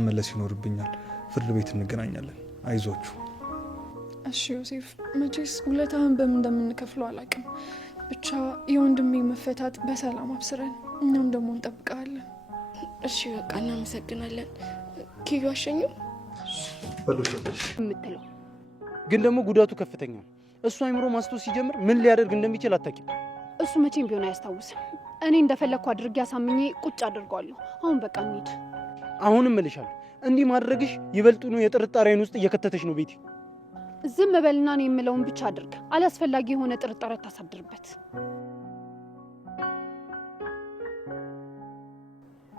መመለስ ይኖርብኛል። ፍርድ ቤት እንገናኛለን። አይዟችሁ። እሺ ዮሴፍ፣ መቼስ ውለታህን በምን እንደምንከፍለው አላውቅም። ብቻ የወንድሜ መፈታት በሰላም አብስረን እኛም ደግሞ እንጠብቃለን። እሺ በቃ እናመሰግናለን። ኪዩ አሸኙ በሉሽ የምትለው ግን ደግሞ ጉዳቱ ከፍተኛ ነው። እሱ አይምሮ ማስታወስ ሲጀምር ምን ሊያደርግ እንደሚችል አታውቂም። እሱ መቼም ቢሆን አያስታውስም። እኔ እንደፈለግኩ አድርጌ አሳምኜ ቁጭ አድርጓለሁ። አሁን በቃ እንሂድ። አሁንም እልሻለሁ እንዲህ ማድረግሽ ይበልጡኑ የጥርጣሬ አይን ውስጥ እየከተተሽ ነው ቤቲ። ዝም በልና እኔ የምለውን ብቻ አድርግ። አላስፈላጊ የሆነ ጥርጣሬ ታሳድርበት።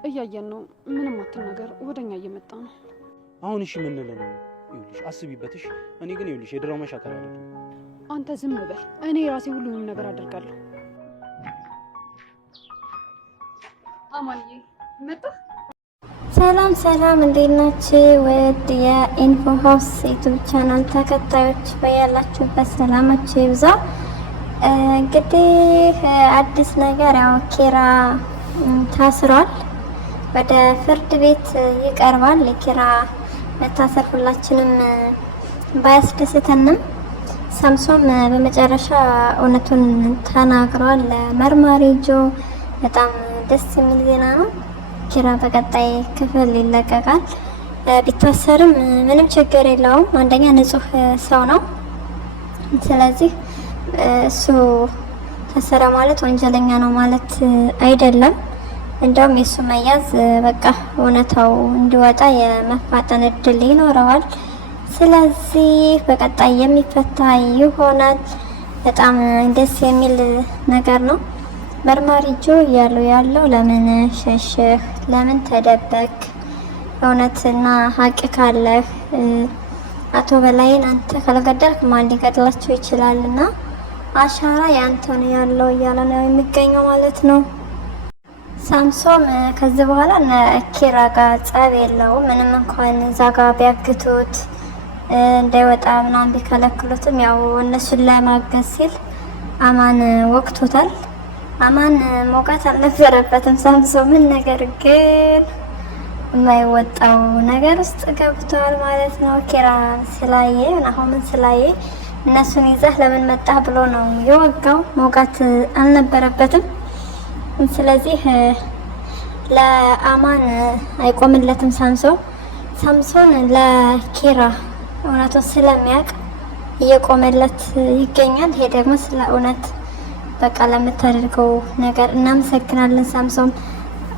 እያየን ነው። ምንም አትናገር። ወደኛ እየመጣ ነው። አሁን እሺ ምን ልለው ነው? ይኸውልሽ አስቢበትሽ። እኔ ግን ይኸውልሽ የድራማ ሻከራ አይደለም። አንተ ዝም በል። እኔ ራሴ ሁሉንም ነገር አደርጋለሁ። አማንዬ መጣ። ሰላም ሰላም፣ እንዴት ናችሁ? ውድ የኢንፎ ሃውስ ዩቲዩብ ቻናል ተከታዮች በያላችሁበት ሰላማችሁ ይብዛ። እንግዲህ አዲስ ነገር ያው ኪራ ታስሯል። ወደ ፍርድ ቤት ይቀርባል። የኪራ መታሰር ሁላችንም ባያስደስተንም ሳምሶን በመጨረሻ እውነቱን ተናግሯል። መርማሪ ጆ በጣም ደስ የሚል ዜና ነው። ኪራ በቀጣይ ክፍል ይለቀቃል። ቢታሰርም ምንም ችግር የለውም። አንደኛ ንጹህ ሰው ነው። ስለዚህ እሱ ታሰረ ማለት ወንጀለኛ ነው ማለት አይደለም። እንደውም የሱ መያዝ በቃ እውነታው እንዲወጣ የመፋጠን እድል ይኖረዋል። ስለዚህ በቀጣይ የሚፈታ ይሆናል። በጣም ደስ የሚል ነገር ነው። መርማሪ ጆ ያለው ለምን ሸሽህ? ለምን ተደበቅ? እውነትና ሀቅ ካለህ አቶ በላይን አንተ ካልገደልክ ማን ሊገድላቸው ይችላልና አሻራ ያንተ ነው ያለው እያለ ነው የሚገኘው ማለት ነው። ሳምሶን ከዚህ በኋላ ኪራ ጋር ጸብ የለውም። ምንም እንኳን እዛ ጋር ቢያግቱት እንዳይወጣ ምናምን ቢከለክሉትም ያው እነሱን ለማገዝ ሲል አማን ወቅቶታል። አማን ሞቃት አልነበረበትም ሳምሶን። ነገር ግን የማይወጣው ነገር ውስጥ ገብቷል ማለት ነው። ኪራ ስላየ ናሆምን ስላየ እነሱን ይዘህ ለምን መጣህ ብሎ ነው የወጋው። ሞቃት አልነበረበትም። ስለዚህ ለአማን አይቆምለትም ሳምሶን ለኪራ እውነቱ ስለሚያውቅ እየቆመለት ይገኛል። ይሄ ደግሞ ስለ እውነት በቃ ለምታደርገው ነገር እናመሰግናለን ሳምሶን።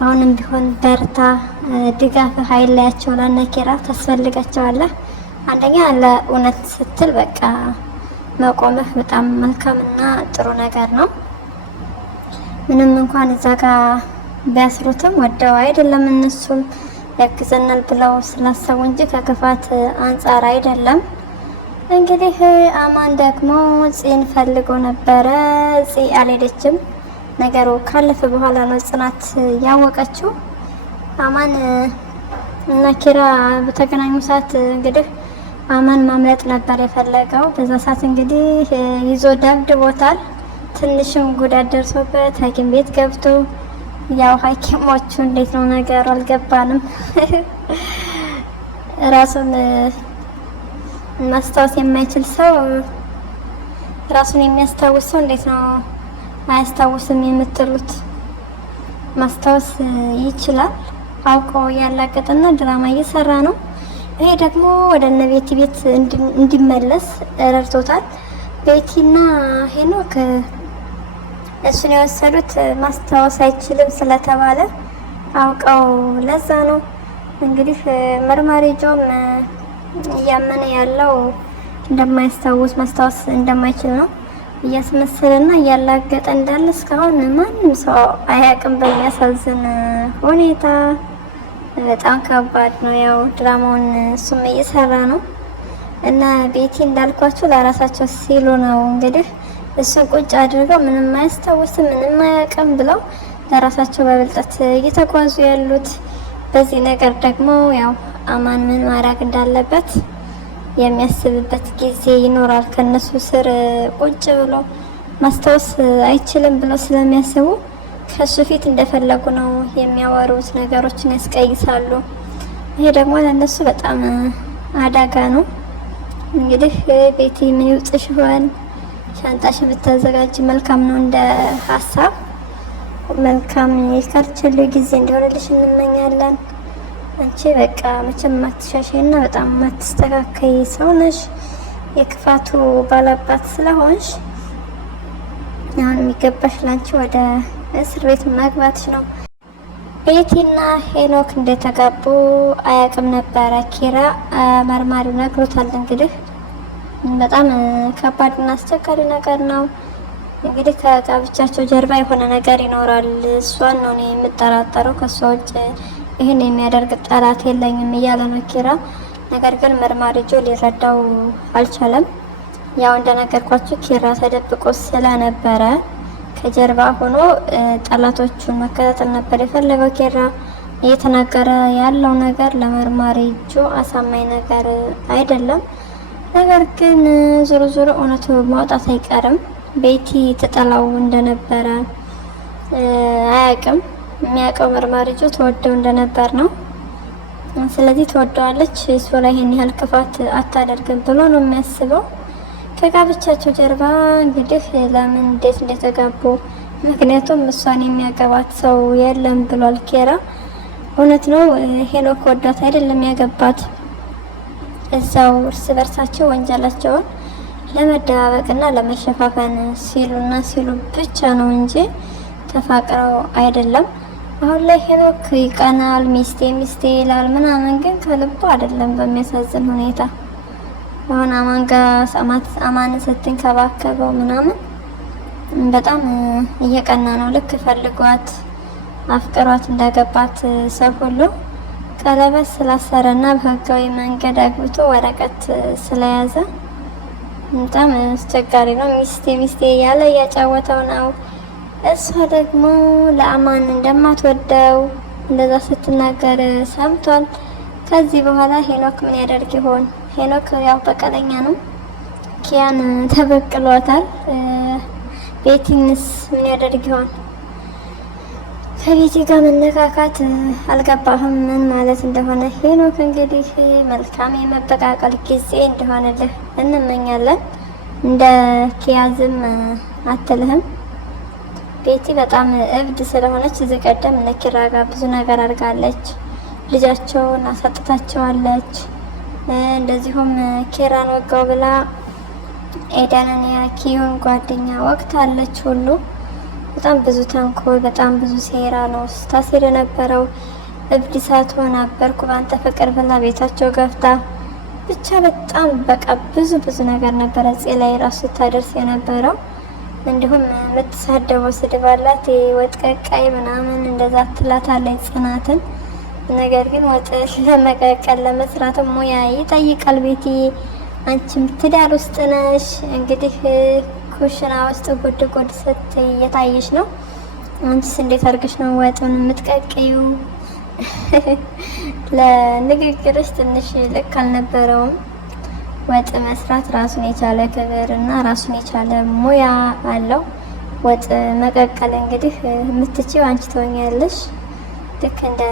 አሁንም ቢሆን በርታ፣ ድጋፍ ኃይል ላያቸው ለነ ኪራ ታስፈልጋቸዋለህ። አንደኛ ለእውነት ስትል በቃ መቆምህ በጣም መልካምና ጥሩ ነገር ነው። ምንም እንኳን እዛ ጋር ቢያስሩትም ወደው አይደለም፣ እነሱም ያግዘናል ብለው ስላሰቡ እንጂ ከክፋት አንጻር አይደለም። እንግዲህ አማን ደግሞ ጽን ፈልጎ ነበረ። ጽ አልሄደችም። ነገሩ ካለፈ በኋላ ነው ጽናት ያወቀችው። አማን እና ኪራ በተገናኙ ሰዓት እንግዲህ አማን ማምለጥ ነበር የፈለገው። በዛ ሰዓት እንግዲህ ይዞ ደብድቦታል። ትንሽም ጉዳት ደርሶበት ሐኪም ቤት ገብቶ ያው ሐኪሞቹ እንዴት ነው ነገሩ አልገባንም። ራሱን ማስታወስ የማይችል ሰው ራሱን የሚያስታውስ ሰው እንዴት ነው አያስታውስም የምትሉት? ማስታወስ ይችላል። አውቆ ያላቀጠና ድራማ እየሰራ ነው። ይሄ ደግሞ ወደ እነ ቤቲ ቤት እንዲመለስ ረድቶታል። ቤቲና ሄኖክ እሱን የወሰዱት ማስታወስ አይችልም ስለተባለ አውቀው ለዛ ነው። እንግዲህ መርማሪ ጆም እያመነ ያለው እንደማያስታውስ ማስታወስ እንደማይችል ነው። እያስመሰለና እያላገጠ እንዳለ እስካሁን ማንም ሰው አያውቅም። በሚያሳዝን ሁኔታ በጣም ከባድ ነው። ያው ድራማውን እሱም እየሰራ ነው እና ቤቲ እንዳልኳቸው ለራሳቸው ሲሉ ነው እንግዲህ እሱን ቁጭ አድርገው ምንም አያስታውስም ምንም አያውቅም ብለው ለራሳቸው በብልጠት እየተጓዙ ያሉት። በዚህ ነገር ደግሞ ያው አማን ምን ማድረግ እንዳለበት የሚያስብበት ጊዜ ይኖራል። ከነሱ ስር ቁጭ ብሎ ማስታወስ አይችልም ብለው ስለሚያስቡ ከሱ ፊት እንደፈለጉ ነው የሚያወሩት፣ ነገሮችን ያስቀይሳሉ። ይሄ ደግሞ ለነሱ በጣም አደጋ ነው። እንግዲህ ቤቲ ምን ይውጥሽ ይሆን? ሻንጣሽን ብታዘጋጅ መልካም ነው። እንደ ሀሳብ መልካም የካርቸሉ ጊዜ እንዲሆንልሽ እንመኛለን። አንቺ በቃ መቼም ማትሻሽና በጣም ማትስተካከይ ሰው ነሽ። የክፋቱ ባላባት ስለሆንሽ አሁን የሚገባሽ ላንቺ ወደ እስር ቤት መግባትሽ ነው። ቤቲና ሄኖክ እንደተጋቡ አያውቅም ነበረ። ኪራ መርማሪው ነግሮታል። እንግዲህ በጣም ከባድና አስቸጋሪ ነገር ነው። እንግዲህ ከጋብቻቸው ጀርባ የሆነ ነገር ይኖራል። እሷን ነው እኔ የምጠራጠረው። ከሷ ውጭ ይህን የሚያደርግ ጠላት የለኝም እያለ ነው ኪራ። ነገር ግን መርማሪ ጆ ሊረዳው አልቻለም። ያው እንደነገርኳችሁ ኪራ ተደብቆ ስለነበረ ከጀርባ ሆኖ ጠላቶቹን መከታተል ነበር የፈለገው። ኪራ እየተናገረ ያለው ነገር ለመርማሪ ጆ አሳማኝ ነገር አይደለም። ነገር ግን ዞሮ ዞሮ እውነቱ ማውጣት አይቀርም። ቤቲ ተጠላው እንደነበረ አያውቅም። የሚያውቀው መርማሪ ጆ ተወደው እንደነበር ነው። ስለዚህ ተወደዋለች፣ እሱ ላይ ይሄን ያህል ክፋት አታደርግም ብሎ ነው የሚያስበው። ከጋብቻቸው ጀርባ እንግዲህ ለምን እንዴት እንደተጋቡ ምክንያቱም እሷን የሚያገባት ሰው የለም ብሏል ኪራ። እውነት ነው። ሄኖክ ወዷት አይደለም ያገባት። እዛው እርስ በርሳቸው ወንጀላቸውን ለመደባበቅና ለመሸፋፈን ሲሉ ብቻ ነው እንጂ ተፋቅረው አይደለም። አሁን ላይ ሄኖክ ይቀናል፣ ሚስቴ ይላል ምናምን፣ ግን ከልቡ አይደለም። በሚያሳዝን ሁኔታ አሁን አማን ጋር አማን ስትንከባከበው ምናምን በጣም እየቀና ነው። ልክ ፈልጓት አፍቅሯት እንዳገባት ሰው ሁሉ ቀለበት ስላሰረና በህጋዊ መንገድ አግብቶ ወረቀት ስለያዘ በጣም አስቸጋሪ ነው። ሚስቴ እያለ እያጫወተው ነው። እሷ ደግሞ ለአማን እንደማትወደው እንደዛ ስትናገር ሰምቷል። ከዚህ በኋላ ሄኖክ ምን ያደርግ ይሆን? ሄኖክ ያው በቀለኛ ነው። ኪያን ተበቅሏታል። ቤቲንስ ምን ያደርግ ይሆን? ከቤቲ ጋር መነካካት አልገባህም ምን ማለት እንደሆነ። ሄኖክ እንግዲህ መልካም የመበቃቀል ጊዜ እንደሆነልህ እንመኛለን። እንደ ኪያዝም አትልህም። ቤቲ በጣም እብድ ስለሆነች እዚህ ቀደም እነ ኪራ ጋር ብዙ ነገር አድርጋለች። ልጃቸውን አሳጥታቸዋለች። እንደዚሁም ኪራን ወጋው ብላ ኤደንን የኪዩን ጓደኛ ወቅታለች ሁሉ። በጣም ብዙ ተንኮል፣ በጣም ብዙ ሴራ ነው ስታሴር የነበረው። እብድ ሳትሆን ነበርኩ ባንተ ፍቅር ብላ ቤታቸው ገብታ ብቻ በጣም በቃ ብዙ ነገር ነበረ እዚህ ላይ ራሱ ታደርስ የነበረው። እንዲሁም የምትሳደበው ስድብ አላት፣ ወጥ ቀቃይ ምናምን እንደዛ ትላታለች ጽናትን። ነገር ግን ወጥ ለመቀቀል ለመስራትም ሙያ ይጠይቃል። ቤቲ አንቺም ትዳር ውስጥ ነሽ እንግዲህ ኩሽና ውስጥ ጉድ ስትይ እየታየሽ ነው። አንቺስ እንዴት አድርገሽ ነው ወጡን የምትቀቅዩ? ለንግግርሽ ትንሽ ልክ አልነበረውም። ወጥ መስራት ራሱን የቻለ ክብር እና ራሱን የቻለ ሙያ አለው። ወጥ መቀቀል እንግዲህ የምትችይው አንቺ ትሆኛለሽ። ልክ እንደ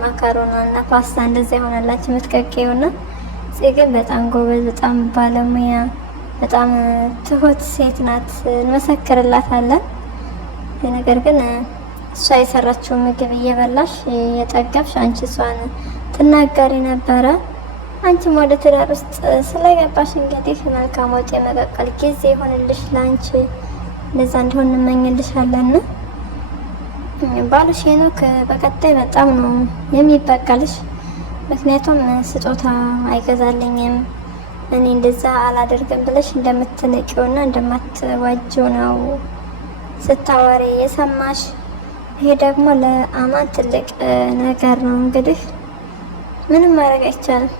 ማካሮና እና ፓስታ እንደዛ ይሆናላችሁ የምትቀቅዩና ግን በጣም ጎበዝ፣ በጣም ባለሙያ፣ በጣም ትሁት ሴት ናት። እንመሰክርላታለን። ነገር ግን እሷ የሰራችው ምግብ እየበላሽ የጠገብሽ አንቺ እሷን ትናገሪ ነበረ። አንቺም ወደ ትዳር ውስጥ ስለገባሽ እንግዲህ መልካም ወጥ የመቀቀል ጊዜ ይሆንልሽ ላንቺ። እንደዛ እንዲሆን እንመኝልሻለን። ባልሽ ሄኖክ በቀጣይ በጣም ነው የሚበቀልሽ። ምክንያቱም ስጦታ አይገዛልኝም እኔ እንደዛ አላደርግም ብለሽ እንደምትንቂውና እንደማትወጂው ነው ስታወሪ የሰማሽ። ይሄ ደግሞ ለአማን ትልቅ ነገር ነው። እንግዲህ ምንም ማድረግ አይቻልም።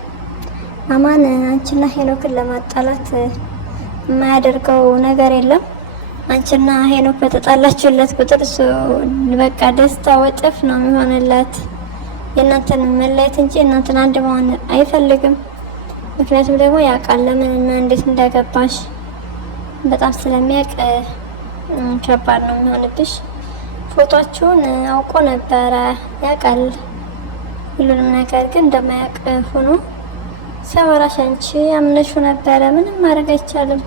አማን አንቺና ሄኖክን ለማጣላት የማያደርገው ነገር የለም። አንቺና ሄኖክ በተጣላችሁለት ቁጥር እሱ በቃ ደስታው እጥፍ ነው የሚሆንለት። የእናንተን መለየት እንጂ እናንተን አንድ መሆን አይፈልግም። ምክንያቱም ደግሞ ያውቃል ለምንና እንዴት እንዳገባሽ በጣም ስለሚያውቅ ከባድ ነው የሚሆንብሽ። ፎቶአችሁን አውቆ ነበረ ያውቃል። ሁሉንም ነገር ግን እንደማያውቅ ሆኖ ሲያወራሽ አንቺ አምነሹ ነበረ። ምንም ማድረግ አይቻልም።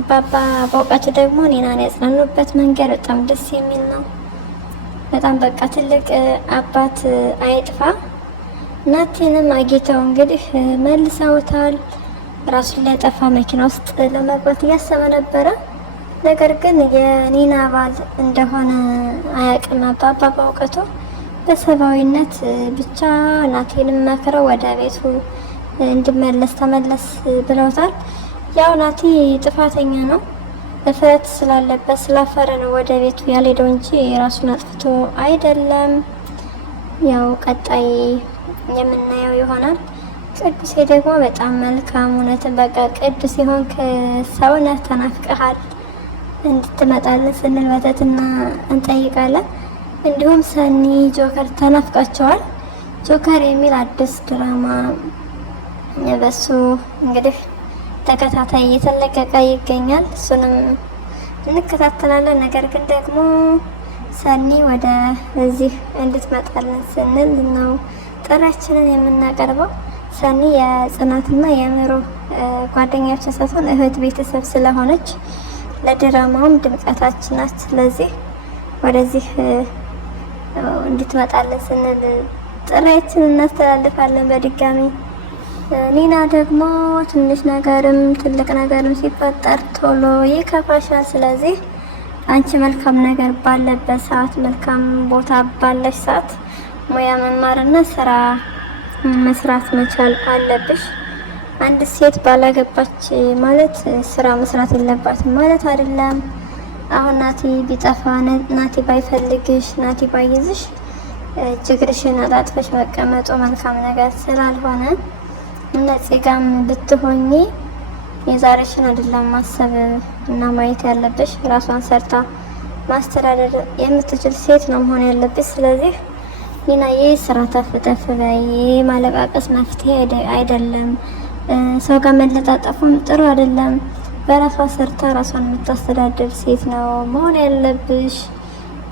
አባባ በእውቀቱ ደግሞ ኒናን ያጽናኑበት መንገድ በጣም ደስ የሚል ነው። በጣም በቃ ትልቅ አባት አይጥፋ። ናቲንም አግኝተው እንግዲህ መልሰውታል። ራሱን ሊያጠፋ መኪና ውስጥ ለመግባት እያሰበ ነበረ። ነገር ግን የኒና ባል እንደሆነ አያውቅም አባባ በእውቀቱ። በሰብአዊነት ብቻ ናቲንም መክረው ወደ ቤቱ እንዲመለስ ተመለስ ብለውታል። ያው ናቲ ጥፋተኛ ነው። እፍረት ስላለበት ስላፈረ ነው ወደ ቤቱ ያልሄደው እንጂ ራሱን አጥፍቶ አይደለም። ያው ቀጣይ የምናየው ይሆናል። ቅዱሴ ደግሞ በጣም መልካም እውነትን በቃ ቅዱስ ሲሆን ከሰውነት ተናፍቀሃል እንድትመጣልን ስንል በትህትና እንጠይቃለን። እንዲሁም ሰኒ ጆከር ተናፍቃቸዋል። ጆከር የሚል አዲስ ድራማ በሱ እንግዲህ ተከታታይ እየተለቀቀ ይገኛል። እሱንም እንከታተላለን። ነገር ግን ደግሞ ሰኒ ወደ እዚህ እንድትመጣልን ስንል ነው ጥሪያችንን የምናቀርበው። ሰኒ የጽናትና የምሮ ጓደኛች ሳትሆን እህት ቤተሰብ ስለሆነች ለድራማውም ድምቀታችን ናት። ስለዚህ ወደዚህ እንድትመጣልን ስንል ጥሪያችንን እናስተላልፋለን በድጋሚ። ኒና ደግሞ ትንሽ ነገርም ትልቅ ነገርም ሲፈጠር ቶሎ ይከፋሻል። ስለዚህ አንቺ መልካም ነገር ባለበት ሰዓት፣ መልካም ቦታ ባለሽ ሰዓት ሙያ መማርና ስራ መስራት መቻል አለብሽ። አንድ ሴት ባላገባች ማለት ስራ መስራት የለባትም ማለት አይደለም። አሁን ናቲ ቢጠፋ፣ ናቲ ባይፈልግሽ፣ ናቲ ባይዝሽ ችግርሽን አጣጥፈሽ መቀመጡ መልካም ነገር ስላልሆነ እነዚህ ጋም ብትሆኚ የዛሬሽን አይደለም ማሰብ እና ማየት ያለብሽ። ራሷን ሰርታ ማስተዳደር የምትችል ሴት ነው መሆን ያለብሽ። ስለዚህ ኒና ስራ ተፍተፍ በይ። ማለቃቀስ መፍትሄ አይደለም። ሰው ጋር መለጣጠፉም ጥሩ አይደለም። በራሷ ሰርታ ራሷን የምታስተዳደር ሴት ነው መሆን ያለብሽ።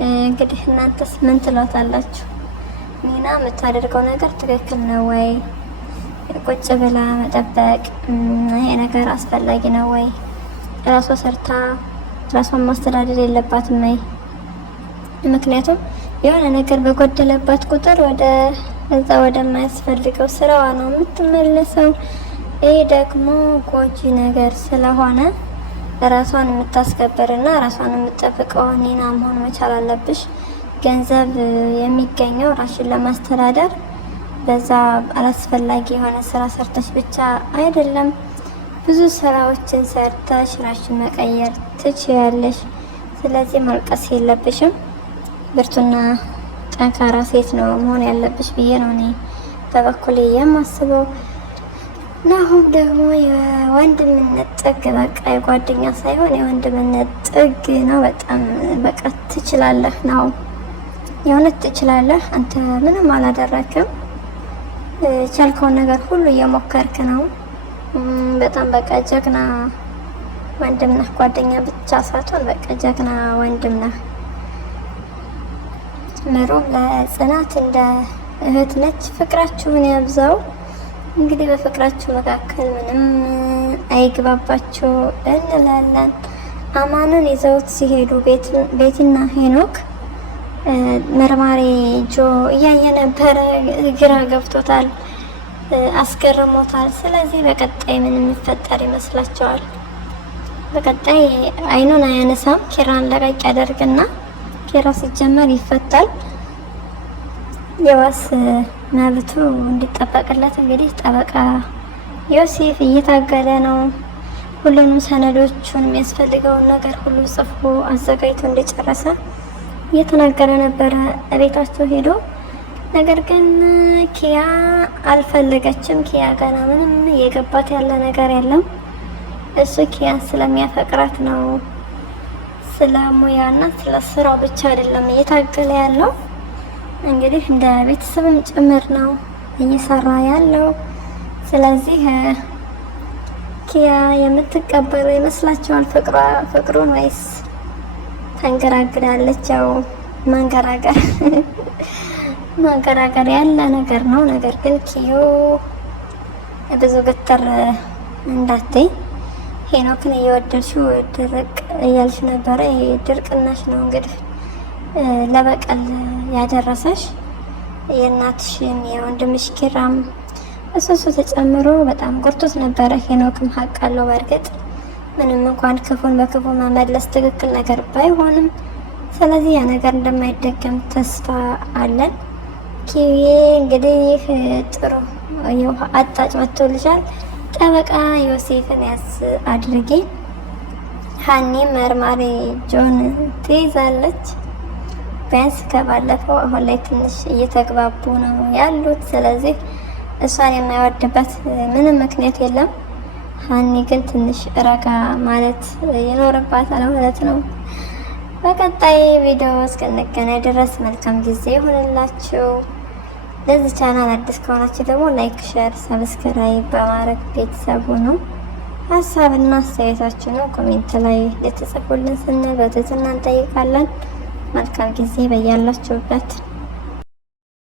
እንግዲህ እናንተስ ምን ትሏታላችሁ? ኒና የምታደርገው ነገር ትክክል ነው ወይ? ቁጭ ብላ መጠበቅ ይሄ ነገር አስፈላጊ ነው ወይ? ራሷ ሰርታ ራሷን ማስተዳደር የለባትም ወይ? ምክንያቱም የሆነ ነገር በጎደለባት ቁጥር እዛ ወደማያስፈልገው ስራዋ ነው የምትመለሰው። ይሄ ደግሞ ጎጂ ነገር ስለሆነ ራሷን የምታስከብርና ራሷን የምትጠብቀው ኒና መሆን መቻል አለብሽ። ገንዘብ የሚገኘው ራሽን ለማስተዳደር በዛ አላስፈላጊ የሆነ ስራ ሰርተሽ ብቻ አይደለም። ብዙ ስራዎችን ሰርተሽ ራሽን መቀየር ትችያለሽ። ስለዚህ ማልቀስ የለብሽም። ብርቱና ጠንካራ ሴት ነው መሆን ያለብሽ ብዬ ነው እኔ በበኩሌ የማስበው። ናሁም ደግሞ የወንድምነት ጥግ በቃ የጓደኛ ሳይሆን የወንድምነት ጥግ ነው። በጣም በቃ ትችላለህ ነው የእውነት ትችላለህ። አንተ ምንም አላደረክም። ቻልከውን ነገር ሁሉ እየሞከርክ ነው። በጣም በቃ ጀግና ወንድም ነህ። ጓደኛ ብቻ ሳትሆን በቃ ጀግና ወንድም ነህ። ምሩም ለጽናት እንደ እህት ነች። ፍቅራችሁን ያብዛው። እንግዲህ በፍቅራችሁ መካከል ምንም አይግባባችሁ እንላለን። አማንን ይዘውት ሲሄዱ ቤትና ሄኖክ መርማሪ ጆ እያየ ነበረ። ግራ ገብቶታል፣ አስገርሞታል። ስለዚህ በቀጣይ ምን የሚፈጠር ይመስላችኋል? በቀጣይ አይኑን አያነሳም። ኪራን ለቀቅ ያደርግና ኪራ ሲጀመር ይፈታል። የዋስ መብቱ እንዲጠበቅለት እንግዲህ ጠበቃ ዮሴፍ እየታገለ ነው። ሁሉንም ሰነዶቹን የሚያስፈልገውን ነገር ሁሉ ጽፎ አዘጋጅቶ እንደጨረሰ እየተናገረ ነበረ ቤታቸው ሄዶ። ነገር ግን ኪያ አልፈለገችም። ኪያ ገና ምንም እየገባት ያለ ነገር የለም። እሱ ኪያን ስለሚያፈቅራት ነው። ስለ ሙያና ስለ ስራው ብቻ አይደለም እየታገለ ያለው። እንግዲህ እንደ ቤተሰብም ጭምር ነው እየሰራ ያለው። ስለዚህ ኪያ የምትቀበለው ይመስላችኋል ፍቅሩን ወይስ ተንገራግዳለች? ያው መንገራገር ማገራገር ያለ ነገር ነው። ነገር ግን ኪዩ ብዙ ግትር እንዳትይ። ሄኖክን እየወደድሽው ድርቅ እያልሽ ነበረ። ይሄ ድርቅናሽ ነው እንግዲህ ለበቀል ያደረሰሽ። የእናትሽን የወንድምሽ ኪራም እሱ ተጨምሮ በጣም ጎርቶት ነበረ። ሄኖክም ሀቅ አለው በእርግጥ ምንም እንኳን ክፉን በክፉ መመለስ ትክክል ነገር ባይሆንም፣ ስለዚህ ያ ነገር እንደማይደገም ተስፋ አለን። ኪዬ እንግዲህ ጥሩ የውሃ አጣጭ መጥቶልሻል። ጠበቃ ዮሴፍን ያስ አድርጌ ሀኒ መርማሪ ጆን ትይዛለች። ቢያንስ ከባለፈው አሁን ላይ ትንሽ እየተግባቡ ነው ያሉት። ስለዚህ እሷን የማይወድበት ምንም ምክንያት የለም። ሀኒ ግን ትንሽ ረጋ ማለት ይኖርባታል ማለት ነው። በቀጣይ ቪዲዮ እስክንገናኝ ድረስ መልካም ጊዜ ይሁንላችሁ። ለዚህ ቻናል አዲስ ከሆናችሁ ደግሞ ላይክ፣ ሼር፣ ሰብስክራይብ በማድረግ ቤተሰብ ሁኑ። ሀሳብና አስተያየታችሁን ኮሜንት ላይ ልትጽፉልን ስንል በትህትና እንጠይቃለን። መልካም ጊዜ በያላችሁበት